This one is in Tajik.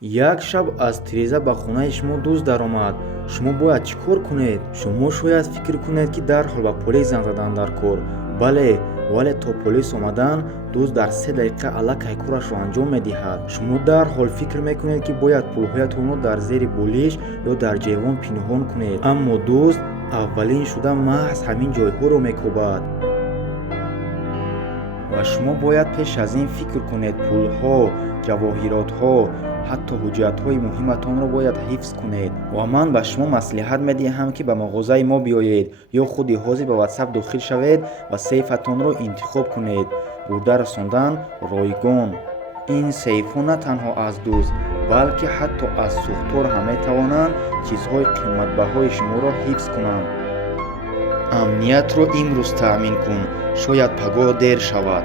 Як шаб аз тиреза ба хонаи шумо дӯст даромад. Шумо бояд чӣ кор кунед? Шумо шояд фикр кунед, ки дарҳол ба полис занг задан дар кор. Бале, вале то полис омадан, дӯст дар 3 дақиқа аллакай корашро анҷом медиҳад. Шумо дарҳол фикр мекунед, ки бояд пулҳоятонро дар зери болиш ё дар ҷайвон пинҳон кунед. Аммо дӯст аввалин шуда маҳз ҳамин ҷойҳоро мекобад. ва шумо бояд пеш аз ин фикр кунед, пулҳо, ҷавоҳиротҳо, ҳатто ҳуҷҷатҳои муҳиматонро бояд ҳифз кунед. Ва ман ба шумо маслиҳат медиҳам, ки ба мағозаи мо биёед ё худи ҳозир ба WhatsApp дохил шавед ва сейфатонро интихоб кунед. Бурда расондан ройгон. Ин сейфҳо на танҳо аз дӯст, балки ҳатто аз сӯхтор ҳам метавонанд чизҳои қиматбаҳои шуморо ҳифз кунанд. амниятро имрӯз таъмин кун, шояд пагоҳ дер шавад.